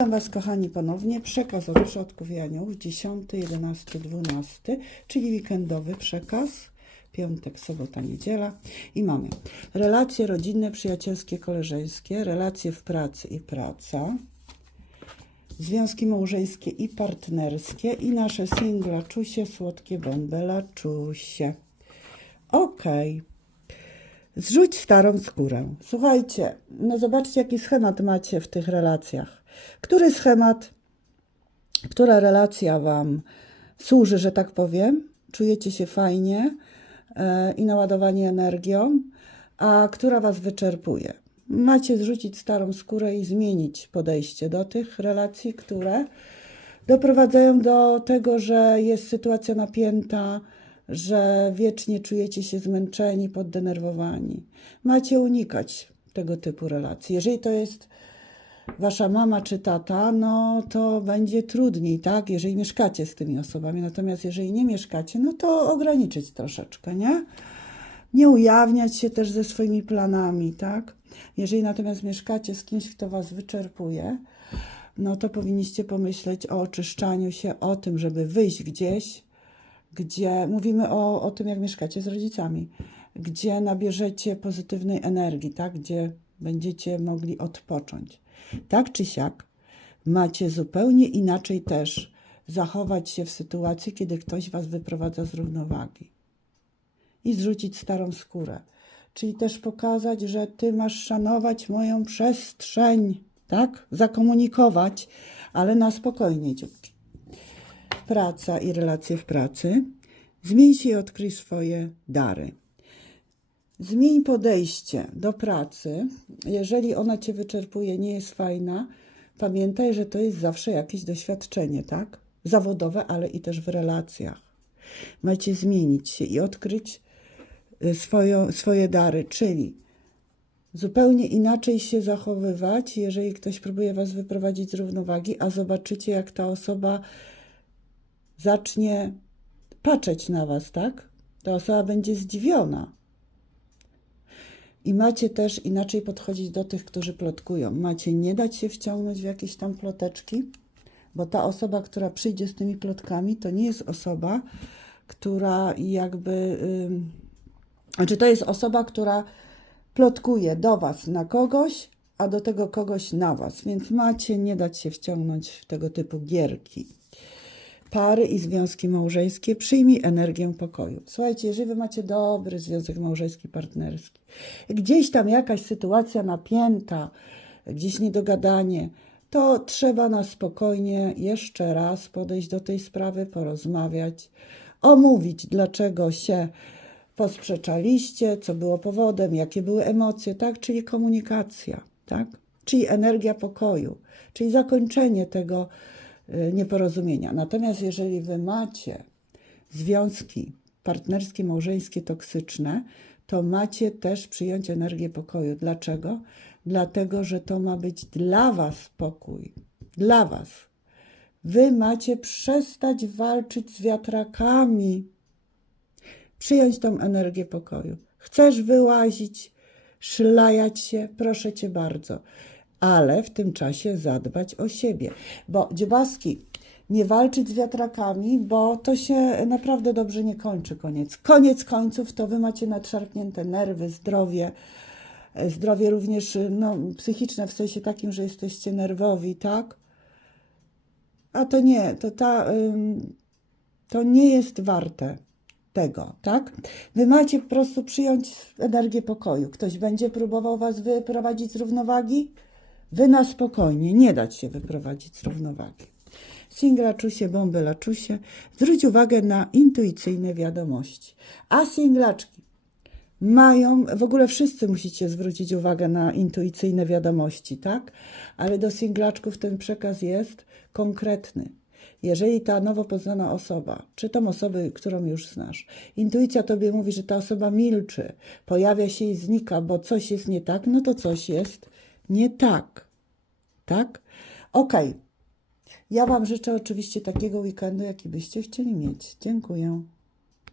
Witam Was, kochani, ponownie. Przekaz od przodków i aniołów 10, 11, 12, czyli weekendowy przekaz. Piątek, sobota, niedziela. I mamy relacje rodzinne, przyjacielskie, koleżeńskie, relacje w pracy i praca, związki małżeńskie i partnerskie i nasze singla-czusie, słodkie bąbela-czusie. Okej. Zrzuć starą skórę. Słuchajcie, no zobaczcie, jaki schemat macie w tych relacjach. Który schemat, która relacja Wam służy, że tak powiem? Czujecie się fajnie e, i naładowani energią, a która Was wyczerpuje? Macie zrzucić starą skórę i zmienić podejście do tych relacji, które doprowadzają do tego, że jest sytuacja napięta, że wiecznie czujecie się zmęczeni, poddenerwowani. Macie unikać tego typu relacji. Jeżeli to jest wasza mama czy tata, no to będzie trudniej, tak? Jeżeli mieszkacie z tymi osobami. Natomiast jeżeli nie mieszkacie, no to ograniczyć troszeczkę, nie? Nie ujawniać się też ze swoimi planami, tak? Jeżeli natomiast mieszkacie z kimś, kto was wyczerpuje, no to powinniście pomyśleć o oczyszczaniu się, o tym, żeby wyjść gdzieś, gdzie mówimy o, o tym, jak mieszkacie z rodzicami, gdzie nabierzecie pozytywnej energii, tak? Gdzie będziecie mogli odpocząć. Tak czy siak, macie zupełnie inaczej też zachować się w sytuacji, kiedy ktoś was wyprowadza z równowagi. I zrzucić starą skórę. Czyli też pokazać, że ty masz szanować moją przestrzeń, tak? Zakomunikować, ale na spokojnie, dzióbki. Praca i relacje w pracy. Zmień się i odkryj swoje dary. Zmień podejście do pracy. Jeżeli ona cię wyczerpuje, nie jest fajna, pamiętaj, że to jest zawsze jakieś doświadczenie, tak? Zawodowe, ale i też w relacjach. Macie zmienić się i odkryć y, swoją, swoje dary, czyli zupełnie inaczej się zachowywać, jeżeli ktoś próbuje was wyprowadzić z równowagi, a zobaczycie, jak ta osoba zacznie patrzeć na was, tak? Ta osoba będzie zdziwiona. I macie też inaczej podchodzić do tych, którzy plotkują. Macie nie dać się wciągnąć w jakieś tam ploteczki, bo ta osoba, która przyjdzie z tymi plotkami, to nie jest osoba, która jakby. Ym, znaczy, to jest osoba, która plotkuje do Was na kogoś, a do tego kogoś na Was. Więc macie nie dać się wciągnąć w tego typu gierki pary i związki małżeńskie, przyjmij energię pokoju. Słuchajcie, jeżeli wy macie dobry związek małżeński, partnerski, gdzieś tam jakaś sytuacja napięta, gdzieś niedogadanie, to trzeba na spokojnie jeszcze raz podejść do tej sprawy, porozmawiać, omówić, dlaczego się posprzeczaliście, co było powodem, jakie były emocje, tak? Czyli komunikacja, tak? Czyli energia pokoju, czyli zakończenie tego nieporozumienia. Natomiast jeżeli wy macie związki partnerskie, małżeńskie, toksyczne, to macie też przyjąć energię pokoju. Dlaczego? Dlatego, że to ma być dla was pokój. Dla was. Wy macie przestać walczyć z wiatrakami, przyjąć tą energię pokoju. Chcesz wyłazić, szlajać się, proszę cię bardzo, ale w tym czasie zadbać o siebie. Bo dziobaski, nie walczyć z wiatrakami, bo to się naprawdę dobrze nie kończy. Koniec. Koniec końców to wy macie nadszarpnięte nerwy, zdrowie. Zdrowie również no, psychiczne, w sensie takim, że jesteście nerwowi, tak? A to nie, to ta, to nie jest warte tego, tak? Wy macie po prostu przyjąć energię pokoju. Ktoś będzie próbował was wyprowadzić z równowagi? Wy na spokojnie, nie dać się wyprowadzić z równowagi. Singla czusie, bomby laczusie. Zwróć uwagę na intuicyjne wiadomości. A singlaczki mają, w ogóle wszyscy musicie zwrócić uwagę na intuicyjne wiadomości, tak? Ale do singlaczków ten przekaz jest konkretny. Jeżeli ta nowo poznana osoba, czy tą osobę, którą już znasz, intuicja tobie mówi, że ta osoba milczy, pojawia się i znika, bo coś jest nie tak, no to coś jest nie tak. Tak? Okej. Ja Wam życzę oczywiście takiego weekendu, jaki byście chcieli mieć. Dziękuję.